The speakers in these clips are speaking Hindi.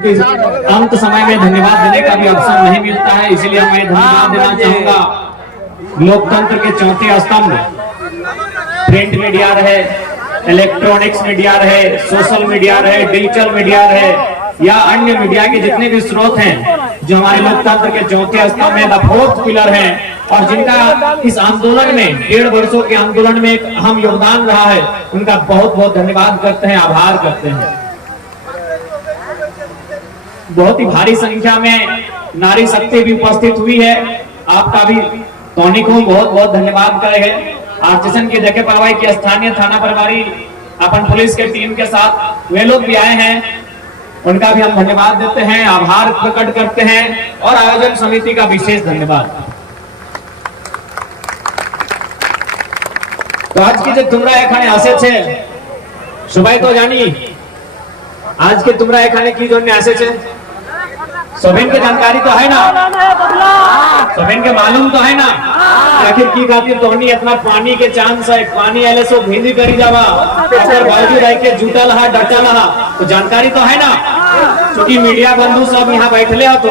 अंत समय में धन्यवाद देने का भी अवसर नहीं मिलता है, इसलिए मैं धन्यवाद देना चाहूंगा लोकतंत्र के चौथे स्तंभ प्रिंट मीडिया रहे, इलेक्ट्रॉनिक्स मीडिया रहे, सोशल मीडिया रहे, डिजिटल मीडिया रहे या अन्य मीडिया के जितने भी स्रोत हैं जो हमारे लोकतंत्र के चौथे स्तंभ में द फोर्थ पिलर हैं और जिनका इस आंदोलन में 1.5 वर्षों के आंदोलन में एक अहम योगदान रहा है, उनका बहुत बहुत धन्यवाद करते हैं, आभार करते हैं। बहुत ही भारी संख्या में नारी शक्ति भी उपस्थित हुई है, आपका भी टॉनिक को बहुत बहुत धन्यवाद करे। आर्टिसन की देखे परवाही की स्थानीय थाना प्रभारी अपन पुलिस के टीम के साथ वे लोग भी आए हैं, उनका भी हम धन्यवाद देते हैं, आभार प्रकट करते हैं और आयोजन समिति का विशेष धन्यवाद। तो आज की जो तुमरा एखाने आसे छे सुबह तो जानी आज के तुमरा एखाने की जो आसे छे सभी के जानकारी तो है ना, सभी के मालूम तो है ना आखिर की खातिर तो इतना पानी के चांस है, पानी आले सो भिंदी करी जावा अगर बाजू रह के जूटा लहा डटा लहा तो जानकारी तो है ना। क्योंकि मीडिया बंधु सब यहाँ बैठले हो तो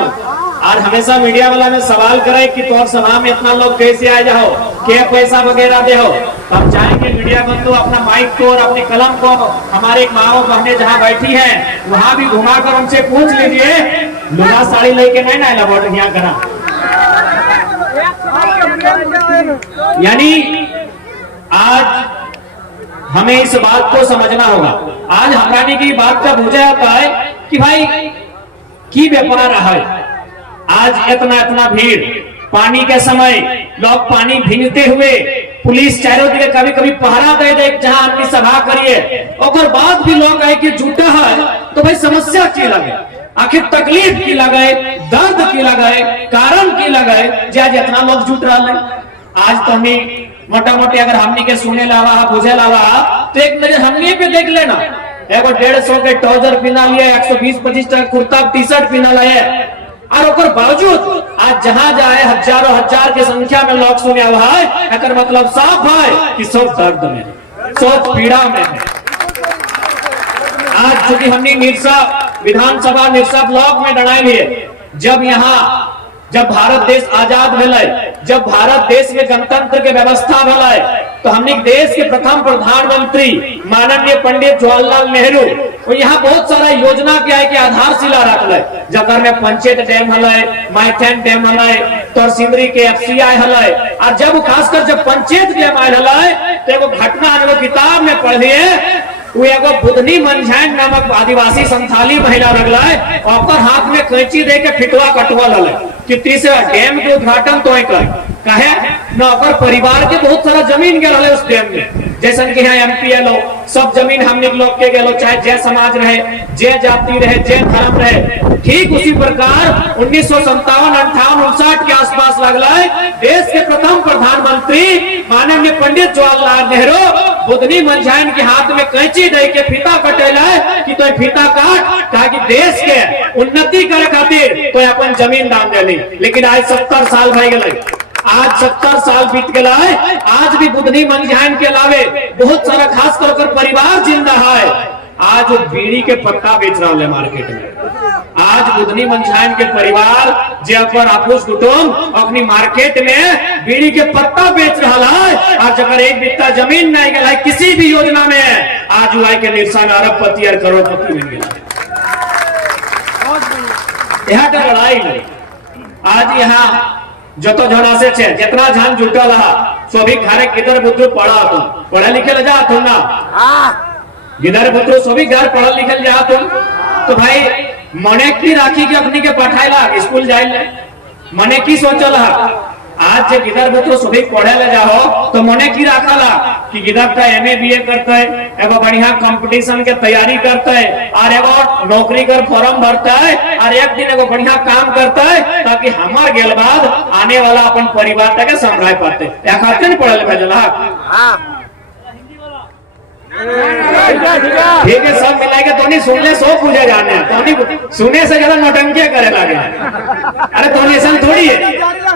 और हमेशा मीडिया वाला में सवाल करे कि तोर सभा में इतना लोग कैसे आए जाओ, क्या पैसा वगैरह दे हो। हम चाहेंगे मीडिया बंधु अपना माइक को और अपने कलम को हमारे माओ बहने जहाँ बैठी हैं वहां भी घुमाकर उनसे पूछ लीजिए लुगा साड़ी लेके नहीं ना लौट यहाँ करा। यानी आज हमें इस बात को समझना होगा, आज हमारी की बात का बुझा जाता है कि भाई की व्यापार है। आज इतना भीड़ पानी के समय लोग पानी भींजते हुए पुलिस चारों दिखे कभी कभी पहरा दे दे जहां अपनी सभा करिए और बाद भी लोग आए कि जुटा है तो भाई समस्या की लगे, आखिर तकलीफ की लगे, दर्द की लगे, कारण की लगे जहाँ जितना लोग जुट रहा है। आज तो हमें मोटा मोटी अगर हमने के सुने लावा बुझे लावा तो एक नजर हमने पे देख लेना, एगो 150 के ट्राउजर पहना लिया, 120-25 का कुर्ता टी शर्ट पहना लिया और बावजूद आज जहां जाए हजारों हजार की संख्या में लोग सुने हुआ है, अगर मतलब साफ है कि सब दर्द में, सब पीड़ा में है। आज चूंकि हमने मिर्सा विधानसभा मिर्सा ब्लॉक में डराई लिए, जब भारत देश आजाद भेले, जब भारत देश में गणतंत्र के व्यवस्था भेले तो हमने देश के प्रथम प्रधानमंत्री माननीय पंडित जवाहरलाल नेहरू और यहाँ बहुत सारा योजना के आए के आधारशिला रखले, जकर में पंचायत डैम हले, माइथन डैम हले, तोरसिंदरी के एफसीआई हले और जब खासकर जब पंचायत डैम आए हले तो एगो घटना एगो किताब में पढ़िए वो एगो बुधनी मंझाइन नामक आदिवासी संथाली महिला रगला और हाथ में कैंची दे के फिटवा कटवा लले कि तीसरा डैम के उद्घाटन तो कहे न ओकर परिवार के बहुत सारा जमीन गए उस डैम में, जैसे कि यहाँ एमपीएल सब जमीन हमने लोग के गए, चाहे जय समाज रहे, जय जाति रहे, जय धर्म रहे। ठीक उसी प्रकार 1957-58-59 के आसपास लगला देश के प्रथम प्रधानमंत्री माननीय पंडित जवाहरलाल नेहरू बुधनी मंझाइन के हाथ में कैंची दे के फीता कटेला कि तो फीता काट ताकि देश के उन्नति करे खातिर तो अपन जमीन दान देली। लेकिन आज 70 साल भई गए, आज 70 साल बीत गया है, आज भी बुधनी मंझाइन के अलावे बहुत सारा खास कर परिवार जिंदा है। आज वो बीड़ी के पत्ता बेच रहा है मार्केट में, आज बुधनी मंझाइन के परिवार जे पर आपूस कुटुंब अपनी मार्केट में बीड़ी के पत्ता बेच रहा है। आज अगर एक बित्ता जमीन नहीं गया किसी भी योजना में आज हुआ के निशान अरबपति और करोड़पति मिल गया। यहाँ का लड़ाई नहीं, आज यहाँ जो तो झोड़ा से छे जितना झान जुटा रहा सभी घरे किधर बुद्धू पढ़ा तुम पढ़े लिखे जा तुम ना गिदर बुद्धू सभी घर पढ़ा लिखे जा तुम तो भाई मने की राखी के अपनी के पठाएला स्कूल जाए मने की सोचल आज जे गिदर बुद्धू सभी पढ़े ले जाओ तो मने की राखला कि गिदर का एमए बीए करते है, एगो बढ़िया कंपटीशन के तैयारी करते है और एगो नौकरी कर फॉर्म भरता है और एक दिन एगो बढ़िया काम करता है ताकि हमार गेल बाद आने वाला अपन परिवार तक संभाल पाते या खातिर पढ़े भेजला ठीक है, सब मिला के तो नहीं सुन ले, सो पूछे जाने तो नहीं सुने से ज्यादा नौटंकियां करे लगे। अरे तो ऐसा थोड़ी है।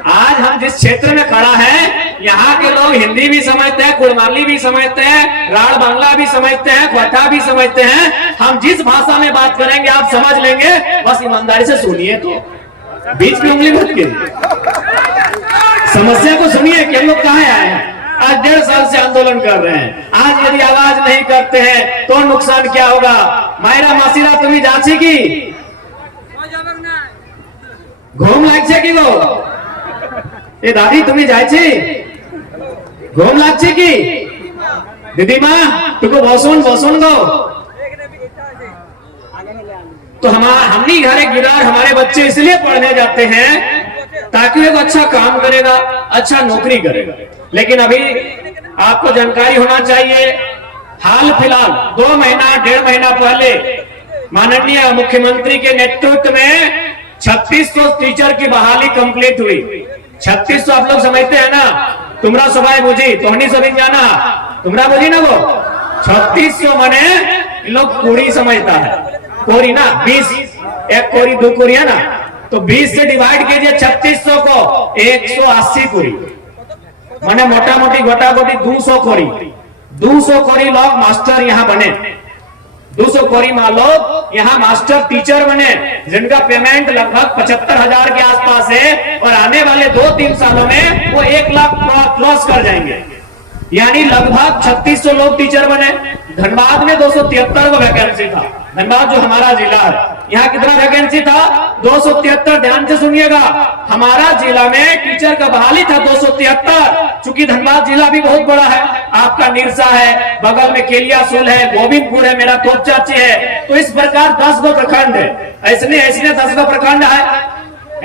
आज हम जिस क्षेत्र में खड़ा है, यहाँ के लोग हिंदी भी समझते हैं, कुड़माली भी समझते हैं, राड़ बांग्ला भी समझते हैं, क्वाटा भी समझते हैं। हम जिस भाषा में बात करेंगे आप समझ लेंगे, बस ईमानदारी से सुनिए, तो बीच में उंगली मत कीजिए, समस्या को सुनिए कि हम लोग कहाँ आए हैं। आज 1.5 साल से आंदोलन कर रहे हैं। आज यदि आवाज नहीं करते हैं तो नुकसान क्या होगा। मायरा मासीरा तुम्हें जांची की घूम लाग छे की गो ए दादी तुम्हें जाए छे घूम लाग छे की दीदी माँ तुमको बसुन गो। तो हमनी घरे गिरार हमारे बच्चे इसलिए पढ़ने जाते हैं ताकि वो अच्छा काम करेगा, अच्छा नौकरी करेगा। लेकिन अभी आपको जानकारी होना चाहिए, हाल फिलहाल 2 महीना 1.5 महीना पहले माननीय मुख्यमंत्री के नेतृत्व में 3600 टीचर की बहाली कंप्लीट हुई। 3600 आप लोग समझते हैं ना, तुमरा सबाई बुझी तो नहीं सभी जाना, तुमरा बुझी ना वो 3600 मने लोग कोरी समझता है, कोरी ना 20 एक कोरी 2 कोरी है ना, तो 20 से डिवाइड कीजिए 3600 को 180 कोरी, माने मोटा मोटी गोटा गोटी 200 कोरी। 200 कोरी लोग मास्टर यहाँ बने, 200 कोरी लोग यहाँ मास्टर टीचर बने, जिनका पेमेंट लगभग 75,000 के आसपास है और आने वाले 2-3 सालों में वो 1 लाख क्रॉस कर जाएंगे। यानी लगभग 3600 लोग टीचर बने। धनबाद में 273 को वैकेंसी था। धनबाद जो हमारा जिला है, यहाँ कितना वैकेंसी था 273। ध्यान से सुनिएगा, हमारा जिला में टीचर का बहाली था 273। चूंकि धनबाद जिला भी बहुत बड़ा है, आपका निरसा है, बगल में केलियासुल है, गोविंदपुर है, मेरा तोपचाची है, तो इस प्रकार 10 गो प्रखंड है, ऐसने 10 गो प्रखंड है,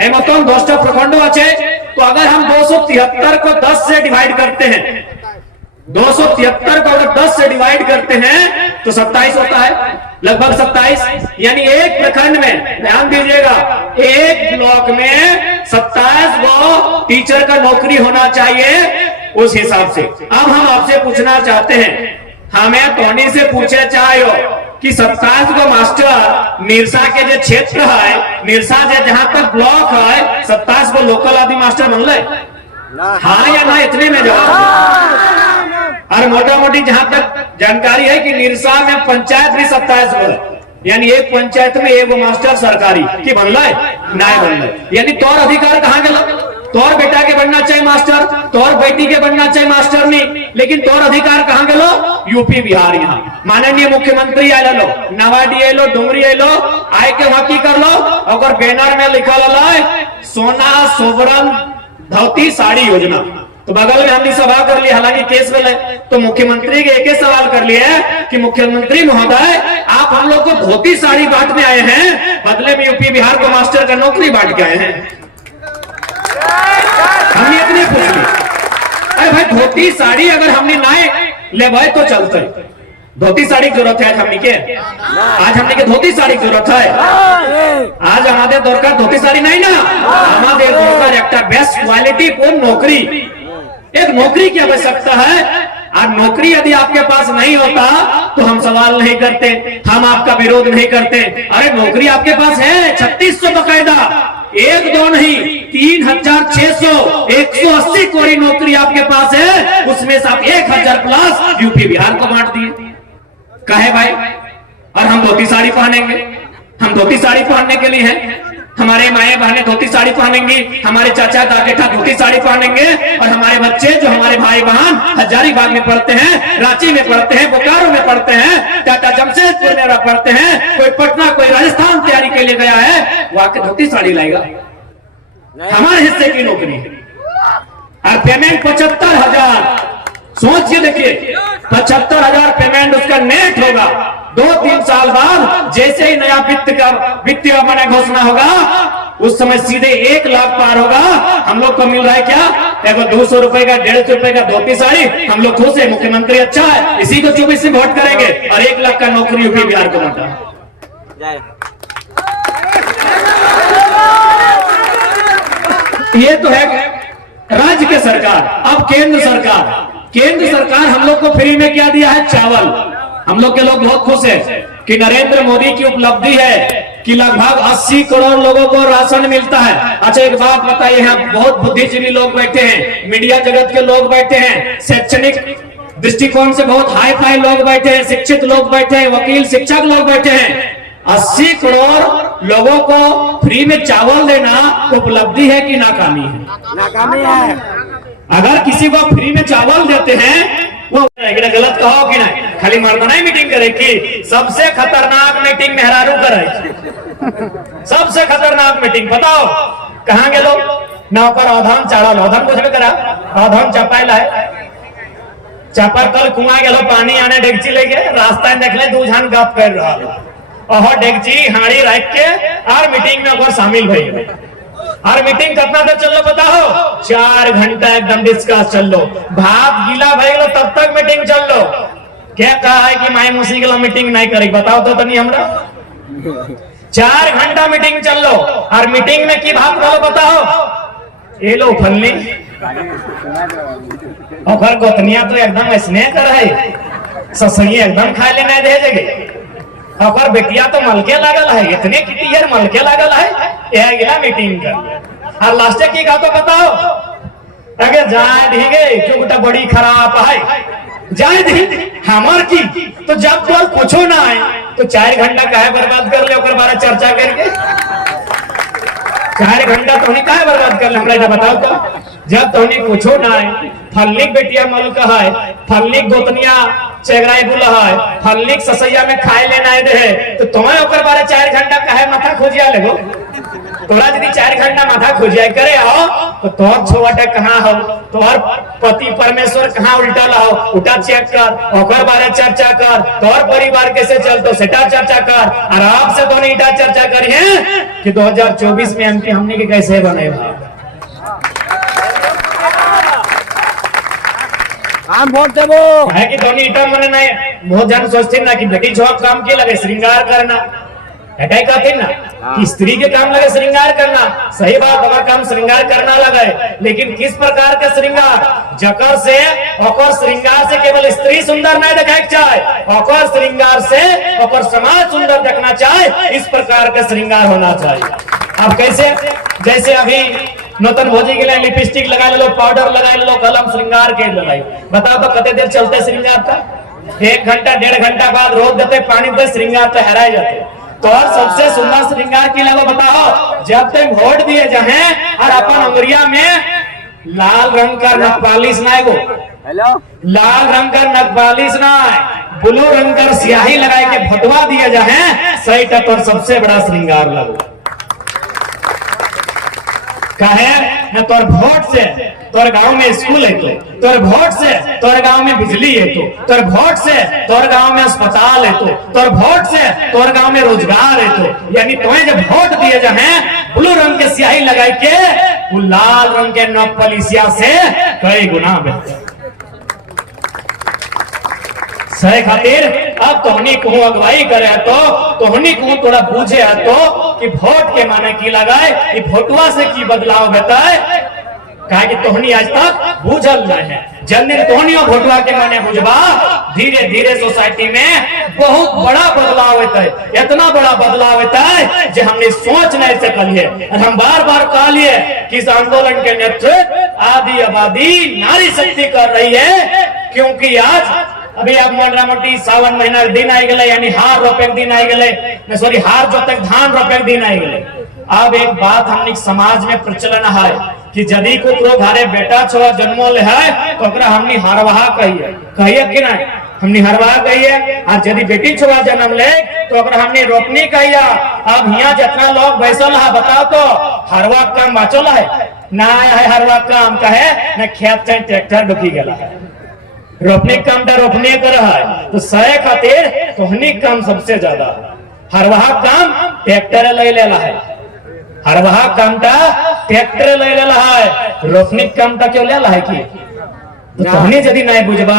एमतन 10 प्रखंडों अच्छे। तो अगर हम 273 को 10 से डिवाइड करते हैं, 273 को अगर 10 से डिवाइड करते हैं तो 27 होता है, लगभग 27। यानी एक प्रखंड में, ध्यान दीजिएगा, एक ब्लॉक में 27 गो टीचर का नौकरी होना चाहिए उस हिसाब से। अब हम आपसे पूछना चाहते हैं, हमें टोनी से पूछे चाहे कि 27 गो मास्टर निरसा के जो क्षेत्र है, निरसा जहां तक ब्लॉक है, 27 गो लोकल आदि मास्टर बन ले, हाँ या ना, इतने में जवाब। और मोटा मोटी जहां तक जानकारी है कि निरसा में पंचायत भी 27 गो, यानी एक पंचायत में 1 मास्टर सरकारी की बन रहा है, ना बन रहा। यानी तौर अधिकार कहाँ गया, तौर बेटा के बनना चाहिए मास्टर, तौर बेटी के बनना चाहिए मास्टर नहीं, लेकिन तौर अधिकार कहाँ गलो, यूपी बिहार। यहाँ माननीय मुख्यमंत्री आए लो, नवाडी आए लो, डुमरी आए लो, आए के वहां की कर लो, अगर बैनर में लिखा ला सोना सोवरन धोती साड़ी योजना, तो बगल में हमने सभा कर ली, हालांकि केस में तो मुख्यमंत्री के एक सवाल कर लिया है कि मुख्यमंत्री महोदय आप हम लोग को धोती साड़ी बांटने आए हैं, बदले में यूपी बिहार को मास्टर का नौकरी बांट के आए हैं। हमने इतने पूछ ली, अरे भाई धोती साड़ी अगर हमने ना ले भाई तो चलते, धोती साड़ी की जरूरत है आज हमने के, आज हमने के धोती साड़ी की जरूरत है। आज हमारे दरकार धोती साड़ी नहीं ना, हमारे दरकार एक बेस्ट क्वालिटी को नौकरी, एक नौकरी की आवश्यकता है। और नौकरी यदि आपके पास नहीं होता तो हम सवाल नहीं करते, हम आपका विरोध नहीं करते। अरे नौकरी आपके पास है 3600 बकायदा, 1-2 नहीं 3600 180 कोई नौकरी आपके पास है, उसमें से आप 1000 प्लस यूपी बिहार को बांट दिए। कहे भाई, और हम धोती साड़ी पहनेंगे, हम धोती साड़ी पहनने के लिए हैं, हमारे माए बहनें धोती साड़ी पहनेंगी, हमारे चाचा दादेठा धोती साड़ी पहनेंगे, और हमारे बच्चे जो हमारे भाई बहन हजारीबाग में पढ़ते हैं, रांची में पढ़ते हैं, बोकारो में पढ़ते हैं, टाटा जमशेदपुर में पढ़ते हैं, कोई पटना कोई राजस्थान तैयारी के लिए गया है, वो आके धोती साड़ी लाएगा, हमारे हिस्से की नौकरी। और पेमेंट 75,000, सोच के देखिए 75,000 पेमेंट उसका नेट होगा। 2-3 साल बाद जैसे ही नया वित्तीय अपना घोषणा होगा, उस समय सीधे 1 लाख पार होगा। हम लोग को मिल रहा है क्या, एगो 200 रुपए का 150 रुपए का धोती साड़ी, हम लोग खुश है, मुख्यमंत्री अच्छा है, इसी को 24 में वोट करेंगे, और 1 लाख का नौकरी यूपी बिहार को मिलता है। ये तो है राज्य के सरकार। अब केंद्र सरकार, केंद्र सरकार हम लोग को फ्री में क्या दिया है, चावल। हम लोग के लोग बहुत खुश है कि नरेंद्र मोदी की उपलब्धि है कि लगभग 80 करोड़ लोगों को राशन मिलता है। अच्छा एक बात बताइए, यहाँ बहुत बुद्धिजीवी लोग बैठे हैं, मीडिया जगत के लोग बैठे हैं, शैक्षणिक दृष्टिकोण से बहुत हाई फाई लोग बैठे हैं, शिक्षित लोग बैठे हैं, वकील शिक्षक लोग बैठे हैं। 80 करोड़ लोगों को फ्री में चावल देना उपलब्धि है कि नाकामी है? नाकामी है। अगर किसी को फ्री में चावल देते हैं वो गलत कहो कि नहीं, खाली मर्दाना ही मीटिंग करे कि सबसे खतरनाक मीटिंग मेहरारू करे। सबसे खतरनाक मीटिंग बताओ कहाँ गेलो ना पर अधन चाड़ल अधन कुछ भी करा अधन चपाइल है चापा कल कुआं गेलो पानी आने डेगची लेके रास्ता में देखले दू जन गप कर रहा और डेगची हाड़ी रख के और मीटिंग में ओकर शामिल भइल और मीटिंग कितना देर चल लो बताओ 4 घंटा एकदम डिस्कस चल लो भात गीला भइल तब तक मीटिंग चल लो। क्या कहा है कि माई मौसी के मीटिंग नहीं करी बताओ तो तनी हमरा 4 घंटा मीटिंग चल लो और मीटिंग में की बात करो बताओ ये लो फलनी और गोतनिया तो एकदम स्नेह कर है ससुई एकदम खा लेना दे देगे और बेटिया तो मलके लागल है इतने किटियर मलके लागल है यह गिला मीटिंग कर और लास्ट की का तो बताओ अगर जाए ढीगे जो बेटा बड़ी खराब है जाए दी हमार की तो जब तो कुछ ना है तो 4 घंटा काहे बर्बाद कर ले ओकर बारे चर्चा करके 4 घंटा तो नहीं काहे बर्बाद कर ले हमरा बताओ तो जब तो नहीं कुछ ना है फल्लिक बेटिया मलका है फल्लिक गोतनिया चेगराई बुला है फल्लिक ससैया में खाए लेना है तो तुम्हें ओकर बारे 4 घंटा काहे माथा खोजिया लेगो तोरा यदि 4 घंटा माथा खोजिया करे आओ तो तोर छोटा कहाँ हो तोर पति परमेश्वर कहाँ उल्टल हो उठा चेक कर ओकर बारे चर्चा कर तोर परिवार कैसे चलतो सेटा चर्चा कर और आपसे तो नहीं चर्चा करिए कि 2024 में एमपी हमने के कैसे बनेगा हम वोट देबो है कि धोनी इटा मने नहीं बहुत जन सोचते ना कि बेटी छोड़ काम के लगे श्रृंगार करना हटाई कहते ना कि स्त्री के काम लगे श्रृंगार करना सही बात हमारा काम श्रृंगार करना लगे लेकिन किस प्रकार के श्रृंगार जकर से ओकर श्रृंगार से केवल स्त्री सुंदर नहीं दिखाई चाहे ओकर श्रृंगार से ओकर समाज सुंदर देखना चाहे इस प्रकार का श्रृंगार होना चाहिए। अब कैसे जैसे अभी नूतन भोजी के लिए लिपस्टिक लगा लो पाउडर लगा लो कलम श्रृंगार के लगाई बताओ तो कितने देर चलते श्रृंगार का 1 घंटा 1.5 घंटा बाद रोक देते पानी पे श्रृंगार तो हराए जाते तो और सबसे सुंदर श्रृंगार की लगो बताओ जब तक वोट दिए जाए और अपन उंगरिया में लाल रंग का नखपालिश ना गो हेलो लाल रंग का नखपालिश ना ब्लू रंग का स्याही लगा के फटवा दिया जाए सही तक और सबसे बड़ा श्रृंगार लगो कहे न तोर वोट से तोर गांव में स्कूल है तो तोर वोट से तोर गांव में बिजली है तो तोर वोट से तोर गांव में अस्पताल है तो तोर वोट से तोर गांव में रोजगार है तो यानी तुम्हें जब वोट दिए जाए ब्लू रंग के स्याही लगाई के वो लाल रंग के नखपलिसिया से कई गुना बेहतर सही खातिर अब तोहनी को अगुवाई करे तो तोहनी को थोड़ा पूछे तो कि वोट के माने की लगाए कि वोटवा से की बदलाव बताए कहा कि तोहनी आज तक बूझल नहीं है जन दिन तोहनियों वोटवा के माने बुझबा धीरे धीरे सोसाइटी में बहुत बड़ा बदलाव होता है इतना बड़ा बदलाव होता है जो हमने सोच नहीं सकलिए और हम बार बार कहलिए कि इस आंदोलन के नेतृत्व आदि आबादी नारी शक्ति कर रही है क्योंकि आज अभी अब मोटा मोटी सावन महीना दिन आई गए यानी हार रोपे दिन आई गए सॉरी हार जो तक धान रोपे दिन आई गए अब एक बात हमने समाज में प्रचलन है कि यदि को घरे बेटा छोड़ा जन्मो ले है तो हमने हरवाहा कहिए कि नहीं हमने हरवाहा कहिए और यदि बेटी छोड़ा जन्म ले तो हमने रोपनी कहिए। अब यहाँ जितना लोग बैसल है बताओ तो हरवा काम बचल है ना है हरवा काम कहे न खेत चाहे ट्रैक्टर ढुकी गया है रोपनी काम रोपनी कर रहा है तो सह खातिर तोहनी काम सबसे ज्यादा हरवाहा काम ट्रैक्टर ले लेला है हरवाहा काम ट्रैक्टर ले लेला है रोपनी काम क्यों लेला है कि तो तोहनी यदि नहीं बुझबा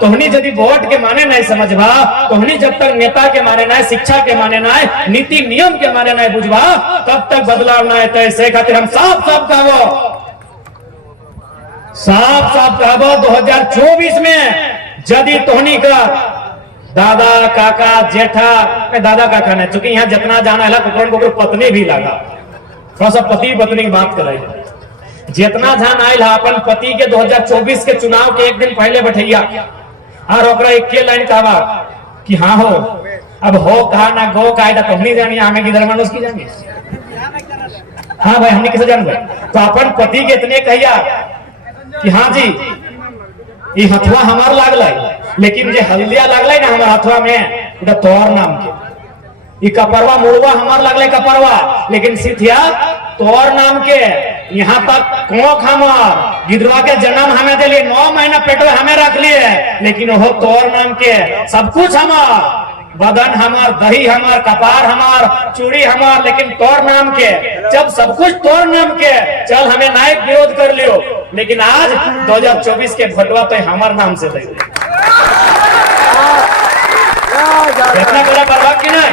तोहनी यदि वोट के माने नहीं समझबा तोहनी जब तक नेता के माने नहीं शिक्षा के माने नहीं नीति नियम के माने नहीं बुझबा तब तक बदलाव नहीं होता है। खातिर हम साफ साफ कहबो 2024 में यदि तोहनी का दादा काका जेठा, दादा काका ने चूंकि यहाँ जितना जाना है को पत्नी भी लगा, थोड़ा सा पति पत्नी की बात करे, जितना ध्यान आयल अपन पति के 2024 के चुनाव के एक दिन पहले बैठैया और ओकरा एक लाइन कहा कि हाँ हो, अब हो कहा ना गो कायदा तो नहीं जानी, हमें किधर मनुष्य की जानी, हाँ भाई हमने किसे जान भाई, तो अपन पति के इतने कहिया कि हाँ जी ये हथवा हमार लागल, लेकिन जे हल्दिया लागल ना हमार हथवा में तोर नाम के, ये कपरवा मुड़वा हमार लागल कपरवा, लेकिन सिथिया तोर नाम के, यहाँ तक कोख हमार गिदरवा के जन्म हमें दिली, 9 महीना पेटवे हमें रख लिए, लेकिन वो तोर नाम के, सब कुछ हमार, बदन हमार, दही हमार, कपार हमार, चूड़ी हमार, लेकिन तोर नाम के, जब सब कुछ तोर नाम के, चल हमें नायक विरोध कर लियो, लेकिन आज 2024 के भटवा तो हमार नाम से दे, इतना बड़ा बर्बाद की नहीं,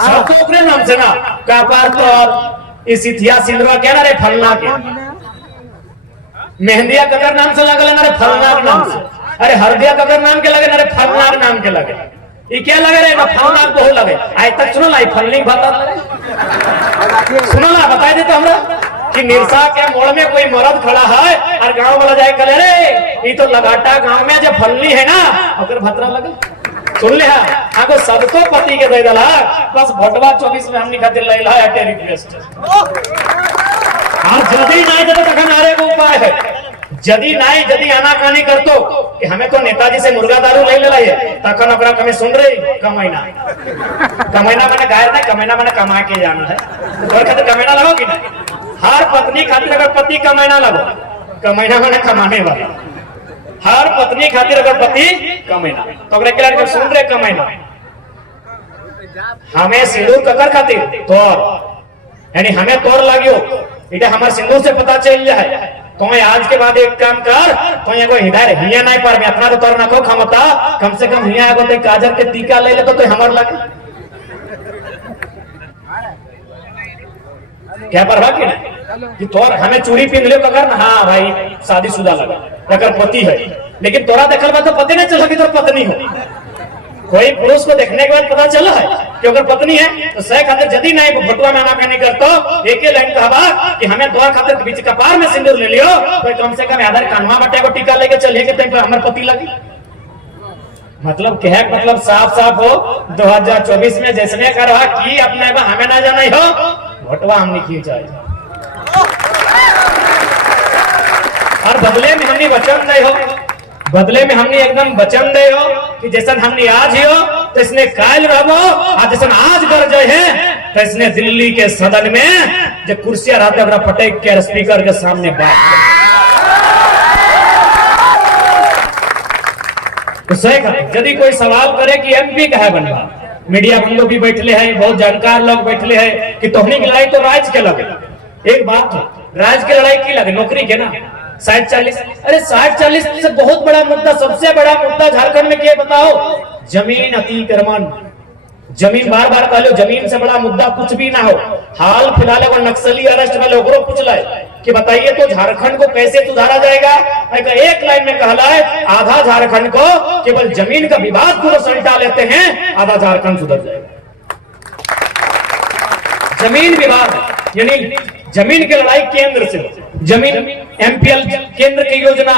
सब तो अपने नाम से ना, कपार तोर, इस इतिहा सिंदूर क्या ना रे फलना के, मेहंदिया ककर नाम से लगे ना रे फलना के नाम से, अरे हरदिया ककर नाम के लगे ना रे फलना के नाम के लगे, ये क्या लगे रे ना फलना को लगे, आज तक सुनो ला फलनी बता सुनो ना बताए दे तो हमरा कि निरसा के मोड़ में कोई मर्द खड़ा है और गांव वाला जाए करे रे ये तो लगाटा गांव में जो फलनी है ना अगर भतरा लगे, सुन ले आगो सबको पति के दे दला, बस भटवा 24 में हमनी खातिर लैला है रिक्वेस्ट, और जदी नहीं जब तक आरे को उपाय है, जदी नहीं जदी आनाकानी करतो कि हमें तो नेताजी से मुर्गा दारू ले लेला है, तखन ओकरा कमे सुन रही कमाइना माने गायर नहीं, कमाइना माने कमा के जाना है, और खातिर कमाइना लगो कि नहीं, हर पत्नी खातिर अगर पति कमाइना लगो, कमाइना माने कमाने वाला, हर पत्नी खातिर अगर पति कमाइना तो ओकरा के लड़के सुन रहे कमाइना, हमें सिंदूर ककर खातिर तोर, यानी हमें तोर लागियो, इधर हमारे सिंदूर से पता चल जाए, तो मैं आज के बाद एक काम कर, तो ये कोई हिदायत हिया नहीं पर मैं अपना तो तोर ना को खमता, कम से कम हिया को तो काजर के टीका ले ले तो हमार लगे, क्या परवाह की नहीं कि तोर हमें चूड़ी पहन लियो ककर ना, हाँ भाई शादीशुदा लगा, अगर पति है, लेकिन तोरा देखल बात तो पति नहीं चला कि तोर पत्नी हो, कोई पुरुष को देखने के बाद पता चला है कि अगर पत्नी है तो सह खातिर जदी नहीं भटुआ में आना कर तो एक ही लाइन कहवा कि हमें तोर खातिर बीच कपार में सिंदूर ले लियो, तो कम से कम आधार कानवा बटे को टीका लेके चलिए कि तब हमारे पति लगी, मतलब क्या मतलब साफ साफ हो 2024 में जैसने कर रहा कि अपने को हमें ना जाना हो भटवा हमने की चाहिए, और बदले में हमने वचन दे हो, बदले में हमने एकदम वचन दे हो कि जैसा हमने आज ही हो तो इसने कायल रहो, और जैसा आज कर जाए है तो इसने दिल्ली के सदन में जो कुर्सियां रहते हैं पटेक के स्पीकर के सामने बात तो सही, यदि कोई सवाल करे कि एमपी का है बनवा, मीडिया लोग भी बैठले हैं, बहुत जानकार लोग बैठले हैं कि तोहनी की लड़ाई तो राज के लगे, एक बात हो राज की लड़ाई की लगे, नौकरी के ना 60-40, अरे 60-40 से बहुत बड़ा मुद्दा, सबसे बड़ा मुद्दा झारखंड में क्या बताओ, जमीन अतिक्रमण, जमीन बार बार कह लो, जमीन से बड़ा मुद्दा कुछ भी ना हो, हाल फिलहाल वो नक्सली अरेस्ट वाले ओकरो पूछ ले कि बताइए तो झारखंड को कैसे सुधारा जाएगा, एक लाइन में कहला है आधा झारखंड को केवल जमीन का विवाद को सलटा लेते हैं, आधा झारखंड सुधर जाएगा, जमीन विवाद यानी जमीन की लड़ाई केंद्र से, जमीन एमपीएल केंद्र की योजना,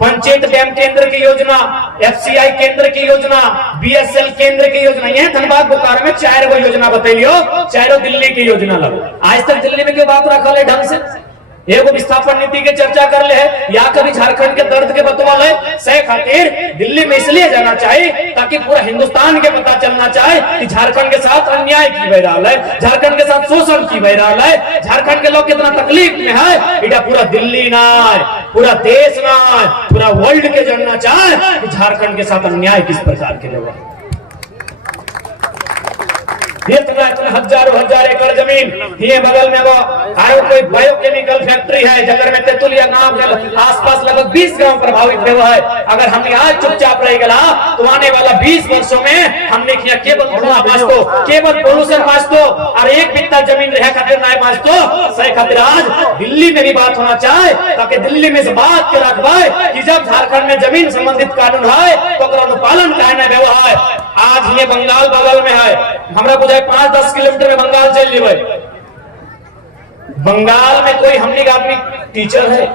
पंचायत डैम केंद्र की योजना, एफसीआई केंद्र की योजना, बीएसएल केंद्र की योजना, यह धनबाद बोकारो में 4 योजना बताइयो, 4 दिल्ली की योजना लगो, आज तक दिल्ली में क्यों बात रखा है ढंग से, एगो विस्थापन नीति के चर्चा कर ले है या कभी झारखंड के दर्द के बतवा ले, सह खातिर दिल्ली में इसलिए जाना चाहिए ताकि पूरा हिंदुस्तान के पता चलना चाहिए कि झारखंड के साथ अन्याय की बह रहा है, झारखंड के साथ शोषण की बह रहा है, झारखंड के लोग कितना तकलीफ में है, इधर पूरा दिल्ली ना पूरा देश ना पूरा वर्ल्ड के जानना चाहे कि झारखंड के साथ अन्याय किस प्रकार के लोग, इतना हजारों एकड़ जमीन, ये बगल में वो आयो कोई बायोकेमिकल फैक्ट्री है जगर में तेतुलिया गांव के आसपास लगभग 20 गांव प्रभावित हुआ है, अगर हमने आज चुपचाप रह गया तो आने वाला 20 वर्षों में हमने किया केवल धुआं बाजतो, केवल पोल्यूशन बाजतो, और एक बित्ता जमीन रह खातिर ना बाजतो, सही खातिर आज दिल्ली में भी बात होना चाहिए ताकि दिल्ली में से बात के रखवाए कि जब झारखंड में जमीन संबंधित कानून है तो अनुपालन कहना व्यवहार ये बंगाल बगल में है, हमरा बुझाए 5-10 किलोमीटर में बंगाल चल जेबे। बंगाल में कोई हमने का आदमी टीचर है,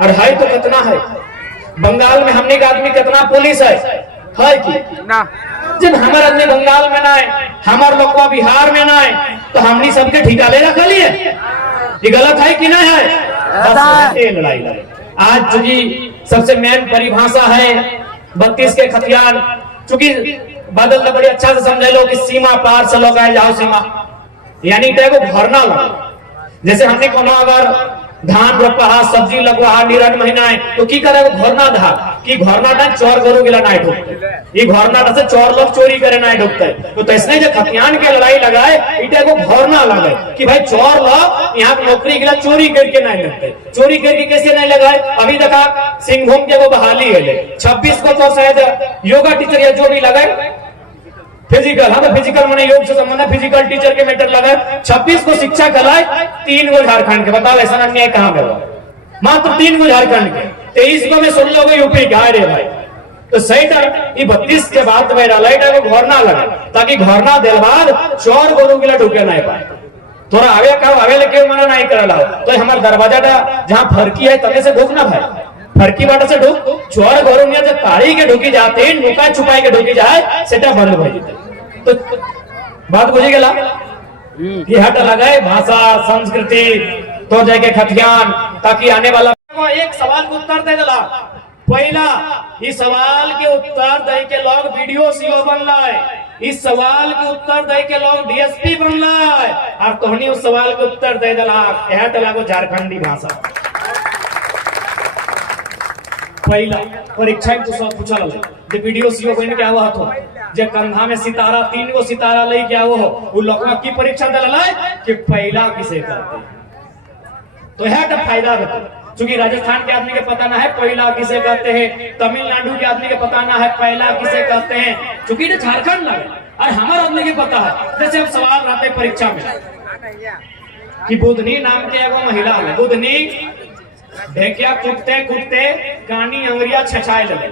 और है तो कितना है। बंगाल में हमने का आदमी कितना पुलिस है कि ना। जब हमारे आदमी बंगाल में ना है, हमारे लोग बिहार में ना है, तो हमने सबके ठिका ले रखा लिए। ये गलत है कि नहीं है? बस ये लड़ाई लड़े। आज चूंकि सबसे मेन परिभाषा है 32 के खतियान, चूंकि बादल तो बड़ी अच्छा से समझे लो कि सीमा पार से लोग आए जाओ सीमा, यानी वो भरना लगा। जैसे हमने कोनो अगर धान रोपा सब्जी लगवा निरन महीना है तो की करे घरना धा कि घरना टा चोर गरु गिला नहीं ढुकते, ये घरना से चोर लोग चोरी करे नहीं ढुकते। तो इसने जो खतियान के लड़ाई लगाए इटे को घरना लगे कि भाई चोर लोग यहाँ नौकरी गिला चोरी करके नहीं लगते। चोरी करके कैसे नहीं लगाए? अभी देखा सिंहभूम के वो बहाली है 26 को तो शायद योगा टीचर या जो भी लगाए फिजिकल, हाँ तो फिजिकल मैंने योग से संबंध है, फिजिकल टीचर के मेटर लगा। 26 को शिक्षा कराए 3 गो झारखंड के, बताओ ऐसा अन्याय कहाँ में हुआ? मात्र 3 गो झारखंड के, 23 को मैं 16 को यूपी के। अरे भाई तो सही ये 32 के बाद में लाइट है वो घरना लगे, ताकि घरना देर बाद चोर गोरू गिला ढुके नहीं पाए। थोड़ा आगे कहो आगे लेके मना नहीं करला तो हमारे दरवाजा जहाँ फरकी है तले से ढुक ना भाई, फरकी बाटा से ढुक। चोर गोरू ने जब ताड़ी के ढुकी जाते नुका छुपाई के ढुकी जाए सेटा बंद हो जाए। तो बात बुझी गला कि हट लगाए भाषा संस्कृति तो जाके खतियान, ताकि आने वाला एक सवाल का उत्तर दे दिला। पहला इस सवाल के उत्तर दे के लोग वीडियो सीओ बन लाए, इस सवाल के उत्तर दे के लोग डीएसपी बन लाए, और तोहनी उस सवाल के उत्तर दे दिला हट लागो झारखंडी भाषा। पहला परीक्षा तो सब पूछा जो वीडियो सीओ बन क्या हुआ तो जे कंधा में सितारा 3 गो सितारा ले क्या वो लोग की परीक्षा दिला कि पहला किसे करते, तो है तो फायदा होता। चूंकि राजस्थान के आदमी के पता ना है पहला किसे कहते हैं, तमिलनाडु के आदमी के पता ना है पहला किसे कहते हैं, चूंकि झारखंड लगे और हमारे आदमी के पता है। जैसे अब सवाल रहते परीक्षा में कि बुधनी नाम के एगो महिला है, बुधनी ढेकिया कूदते कूदते कानी अंगरिया छछाए लगे।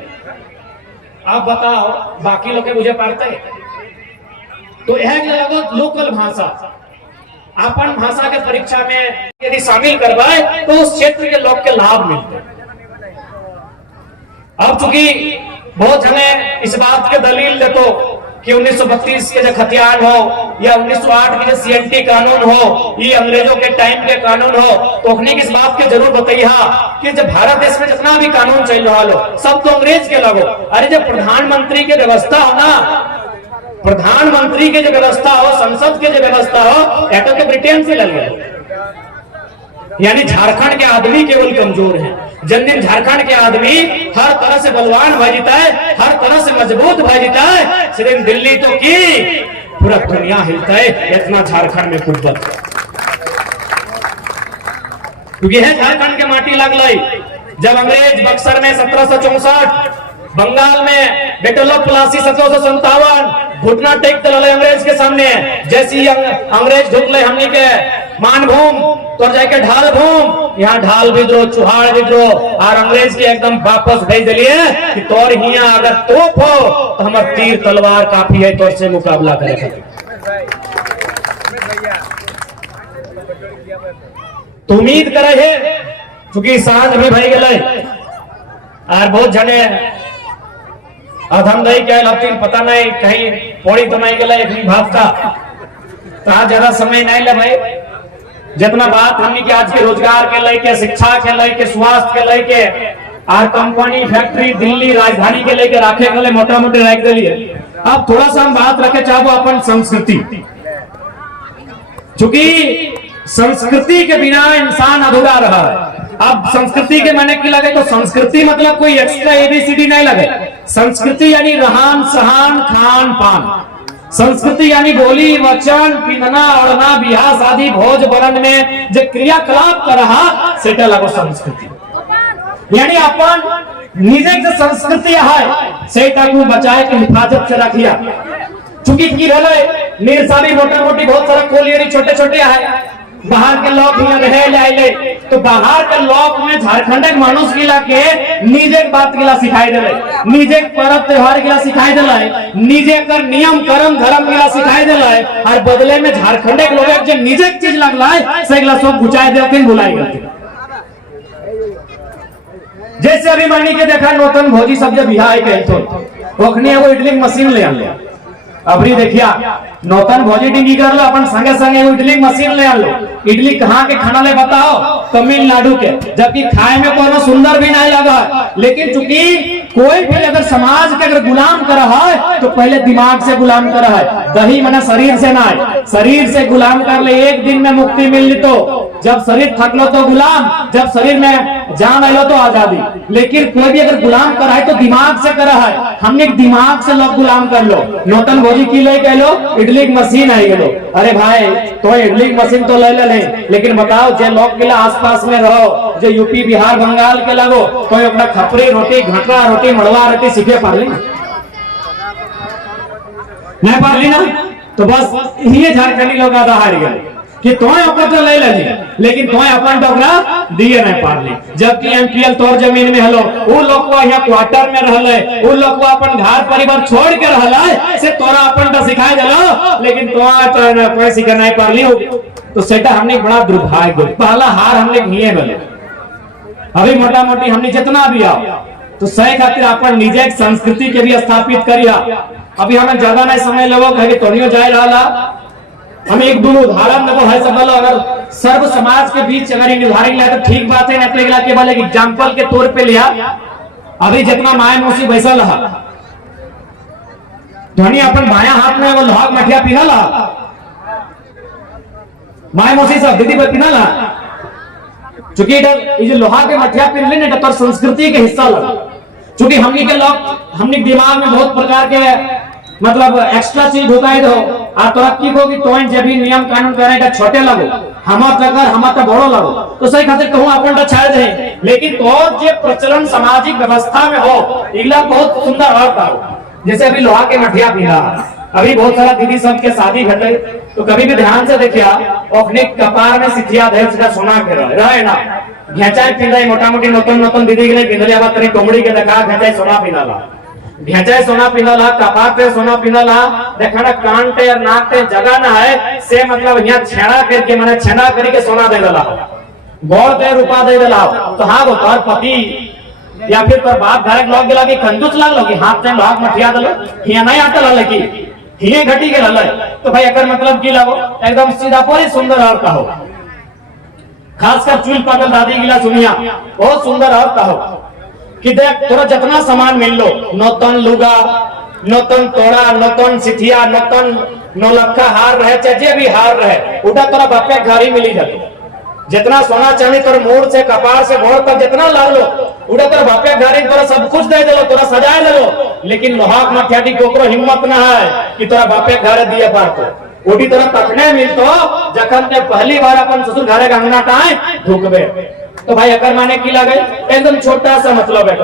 आप बताओ बाकी लोग मुझे पढ़ते, तो यह लोकल भाषा अपन भाषा के परीक्षा में यदि शामिल करवाए तो उस क्षेत्र के लोग के लाभ मिलते। अब चूंकि बहुत हमें इस बात के दलील देखो कि 1932 के जो खतियान हो या 1908 के जो सीएनटी कानून हो, ये अंग्रेजों के टाइम के कानून हो, तो अपने इस बात के जरूर बताइए कि जब भारत देश में जितना भी कानून चल रहा हो सब तो अंग्रेज के लगो। अरे जब प्रधानमंत्री की व्यवस्था हो ना, प्रधानमंत्री की जो व्यवस्था हो, संसद की जो व्यवस्था हो, ऐसा तो ब्रिटेन से लगे। यानी झारखंड के आदमी केवल कमजोर हैं। जिन दिन झारखंड के आदमी हर तरह से बलवान भाई जीता है, हर तरह से मजबूत भाई जीता है, सिर्फ दिल्ली तो की पूरा दुनिया हिलता है, इतना झारखंड में कुर्बत। क्योंकि है झारखंड के माटी लग लाई। जब अंग्रेज बक्सर में 1764, बंगाल में बेटल ऑफ प्लासी 1757 घुटना टेक दिला अंग्रेज के सामने, जैसी अंग्रेज ढुकले हमने के मानभूम तो जाके ढाल भूम, यहाँ ढाल विद्रोह चुहाड़ विद्रोह और अंग्रेज के एकदम वापस भेज दिलिए कि तोर हिया अगर तोप हो तो हमारे तीर तलवार काफी है तोर से मुकाबला करे। तो उम्मीद करे है क्योंकि सांझ भी भाई गए और बहुत जने अधम नहीं क्या लगती पता नहीं कहीं पौड़ी तो नहीं गला एक भावता तो ज्यादा समय नहीं ले भाई। जितना बात हमने की आज के रोजगार के लेके, शिक्षा के लेके, स्वास्थ्य के लेके और कंपनी फैक्ट्री दिल्ली राजधानी के लेके रखे गले मोटा मोटे रख दिलिए। अब थोड़ा सा हम बात रखे चाहो अपन संस्कृति, चूंकि संस्कृति के बिना इंसान अधूरा रहा है। अब संस्कृति के माने की लगे तो संस्कृति मतलब कोई एक्स्ट्रा एबीसीडी नहीं लगे। संस्कृति यानी रहन सहन खान पान, संस्कृति यानी बोली वचन पीना ओढ़ना बियाह शादी भोज बरन में जो क्रियाकलाप कर रहा सेटा लगो संस्कृति। यानी अपन निजे जो संस्कृति है सेटा को बचाए के हिफाजत से रखिया। चूंकि की रहे निरसानी मोटा मोटी बहुत सारा कोलियरी छोटे छोटे है बाहर के लोग यहाँ रहे लाइले तो बाहर के लोग में झारखंड के मानुष गिला के निजे बात गिला सिखाई दिले, निजे पर्व त्योहार गिला सिखाई दिले, निजे कर नियम कर्म धर्म गिला सिखाई दिले, और बदले में झारखंड के लोग जो निजे चीज लगला है से गिला सब बुझाई देते भुलाई गए। जैसे अभी मानी के देखा नौतन भौजी सब जब बिहार गए तो ओखने वो इडली मशीन ले आलो, अबरी देखिया नौतन भौजी डिंगी कर लो अपन संगे संगे इडली मशीन ले आलो। इडली कहाँ के खाना ले बताओ, तमिलनाडु के, जबकि खाए में कोनो सुंदर भी नहीं लगा, लेकिन चूंकि कोई भी अगर समाज के अगर गुलाम करा है तो पहले दिमाग से गुलाम करा है। दही मना शरीर से ना है, शरीर से गुलाम कर ले एक दिन में मुक्ति मिल ली, तो जब शरीर थक लो तो गुलाम, जब शरीर में जान आयो तो आजादी। लेकिन कोई भी अगर गुलाम करा है तो दिमाग से करा है, हमने दिमाग से लोग गुलाम कर लो। नौतन भौजी की ले कह लो इडली मशीन आई गलो, अरे भाई तो इडली मशीन तो ले ले, लेकिन बताओ जे लोग के आसपास में रहो, जो यूपी बिहार बंगाल के लगो, कोई अपना खपरी रोटी घाटा रोटी मड़वा रोटी सीखे पा ली नहीं पा ली ना, तो बस ये झारखंडी लोग आधा हार गए कि तोय ऊपर तो ले ले, लेकिन तोय अपन डोगरा दिए नहीं पार ली। जबकि एमपीएल तोर जमीन में हलो वो लोग को यहाँ क्वार्टर में रहले, वो लोग को अपन घर परिवार छोड़ के रहले से तोरा अपन तो सिखाए दिलो, लेकिन तोय तो कोई सिखा नहीं पार ली हो। तो सेटा हमने बड़ा दुर्भाग्य, पहला हार हमने घिए गले। अभी मोटा मोटी हमने जितना भी आओ तो सही खातिर अपन निजे संस्कृति के भी स्थापित करिया। अभी हमें ज्यादा नहीं समय लगो कहे तोड़ियो जाए रहा, हम एक दो उदाहरण देखो है सब, अगर सर्व समाज के बीच अगर निर्धारित लिया तो ठीक बात है, नहीं तो केवल एक एग्जाम्पल के तौर पे लिया। अभी जितना माया मौसी बैसल रहा धनी अपन बाया हाथ में वो लोहा मठिया पिघला, माया मौसी सब दीदी पर पिघला, चूंकि ये जो लोहा के मठिया पिघले ने तो संस्कृति के हिस्सा लगा। चूंकि हमनी के लोग हमनी दिमाग में बहुत प्रकार के मतलब एक्स्ट्रा चीज ढुकाई दो और तरक्की को कि तो जब भी नियम कानून करे छोटे लगो, हम तो बड़ो लगो, तो सही खातिर कहूँ अपन तो छाड़ दे, लेकिन तो जे प्रचलन सामाजिक व्यवस्था में हो इगला बहुत सुंदर अर्थ हो। जैसे अभी लोहा के मठिया पीला, अभी बहुत सारा दीदी सब के शादी घटे तो कभी भी ध्यान से देखिया अपने कपार में सिथिया धैर्य का सोना के रहे ना, घेचाई पिंदाई मोटा मोटी नतन नतन दीदी के पिंदलिया बात तरी टोमड़ी के देखा घेचाई सोना पिंदाला, घेचाई सोना पिंदाला, कपार पे सोना पिंदाला, देखा ना कान पे और नाक पे जगह ना है से मतलब यहाँ छेड़ा करके मैंने छेड़ा करके सोना दे दला, गौर दे रुपा दे दला। तो हाँ वो तोर पति या फिर तोर बाप घर लोग गिला की कंजूस लाग लो कि हाथ में लोग मठिया दलो, हिया नहीं आता ला की हिये घटी के लल, तो भाई अगर मतलब की लगो एकदम सीधा पूरी सुंदर और कहो, खासकर चूल पागल दादी गिला सुनिया बहुत सुंदर और कहो कि देख तोरा जितना सामान मिल लो, नौतन लुगा, नौतन तोड़ा, नौतन सिथिया, नौतन नौलखा हार रहे चाहे भी हार रहे उठा तोरा बापे घर ही मिली जाती। जितना सोना चांदी तोर मोड़ से कपार से घोड़ तक जितना ला लो उड़ा तोरा बापे घर तोरा सब कुछ दे दे, तोरा सजाए दे लो, लेकिन लोहाक मठियाटी कोकरो हिम्मत ना है कि तोरा बापे घर दिए पार तो ओटी तोरा तखने मिलतो जखन ते पहली बार अपन ससुर घरे के अंगना टाए ढुकबे। तो भाई अकर माने की लगे एकदम छोटा सा मतलब है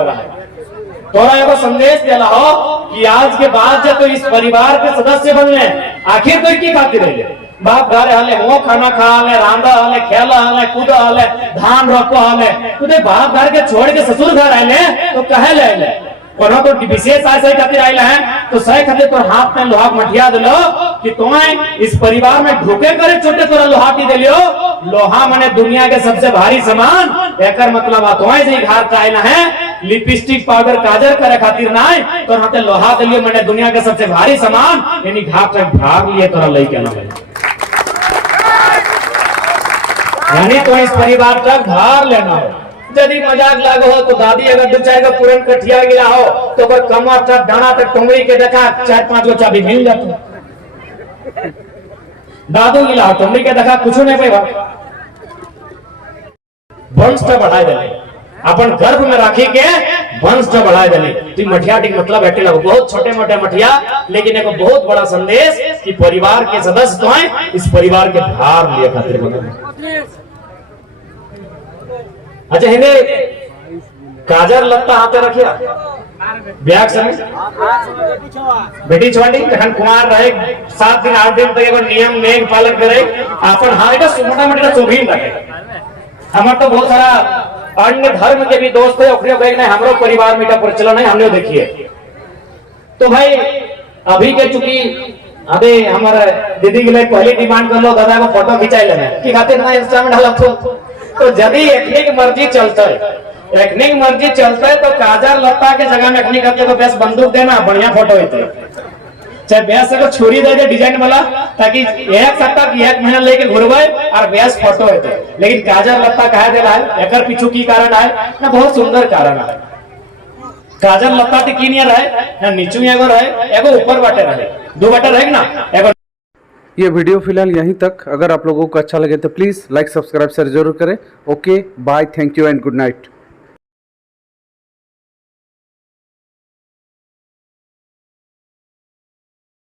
तोरा एगो संदेश देला हो कि आज के बाद जब तो इस परिवार के सदस्य बनले आखिर तो की खातिर रहे, बाप घर हले वो खाना खा हले, रांधा हले, खेला हले, कूदा हले, धान रोपो हले, तो बाप घर के छोड़ के ससुर घर आए तो कहे ले कोनो तो विशेष ऐसे खातिर आइला है तो सही खातिर तो हाथ में लोहा मठिया दिलो कि तुम्हें इस परिवार में ढुके करे छोटे तोरा लोहा की दिलियो। लोहा माने दुनिया के सबसे भारी सामान, एकर मतलब आ तुम्हें जे घर का आइला है लिपस्टिक पाउडर काजल करे खातिर ना तो हाथे लोहा दिलियो माने दुनिया के सबसे भारी सामान, यानी घाट तक भाग लिए तोरा लई के ना भाई, यानी तो इस परिवार तक धार लेना हो। यदि मजाक लागो हो तो दादी अगर दो चार का पूरन कठिया गिला हो तो अगर कमर तक डाना तक टोंगड़ी के देखा 4-5 गो चाबी मिल जाती, दादू गिला हो टोंगड़ी के देखा कुछ नहीं पाएगा, वंश तो बढ़ा दे अपन गर्भ में राखी के वंश तो बढ़ा दे। तो मठिया टिक मतलब बैठे लगो बहुत छोटे मोटे मठिया, लेकिन एक बहुत बड़ा संदेश कि परिवार के सदस्य तो हैं इस परिवार के भार लिए खातिर बने। अच्छा हिंदे काजर लत्ता हाथे रखिया ब्याह के समय बेटी छोटी जखन कुमार रहे 7 दिन 8 दिन तक एगो नियम नेम पालन करे अपन हाँ এটা मोटा मोटा शोभीन रहे। हमार तो बहुत सारा अन्य धर्म के भी दोस्त है ओकरे कहे नहीं हमरो परिवार में इटा प्रचलन है हमने देखिए। तो भाई अभी के चूंकि अबे हमारा दीदी के लिए पहले डिमांड कर लो दादा को फोटो खिंचाई लेना कि खातिर ना इंस्टा में डाला तो यदि एथनिक मर्जी चलता है एथनिक मर्जी चलता है तो काजर लत्ता के जगह में एथनिक करके तो बेस बंदूक देना बढ़िया फोटो होते चाहे बेस से छुरी दे डिजाइन वाला ताकि एक सप्ताह की 1 महीना लेके घुरवे और बेस फोटो होते। लेकिन काजर लत्ता कहा दे रहा है एकर पीछू की कारण है ना बहुत सुंदर कारण है। काजर लत्ता टिकी नहीं रहे ना नीचू एगो रहे एगो ऊपर बाटे रहे 2 बाटे रहे ना एगो। ये वीडियो फिलहाल यहीं तक। अगर आप लोगों को अच्छा लगे तो प्लीज़ लाइक सब्सक्राइब शेयर जरूर करें। Okay bye, thank you and good night.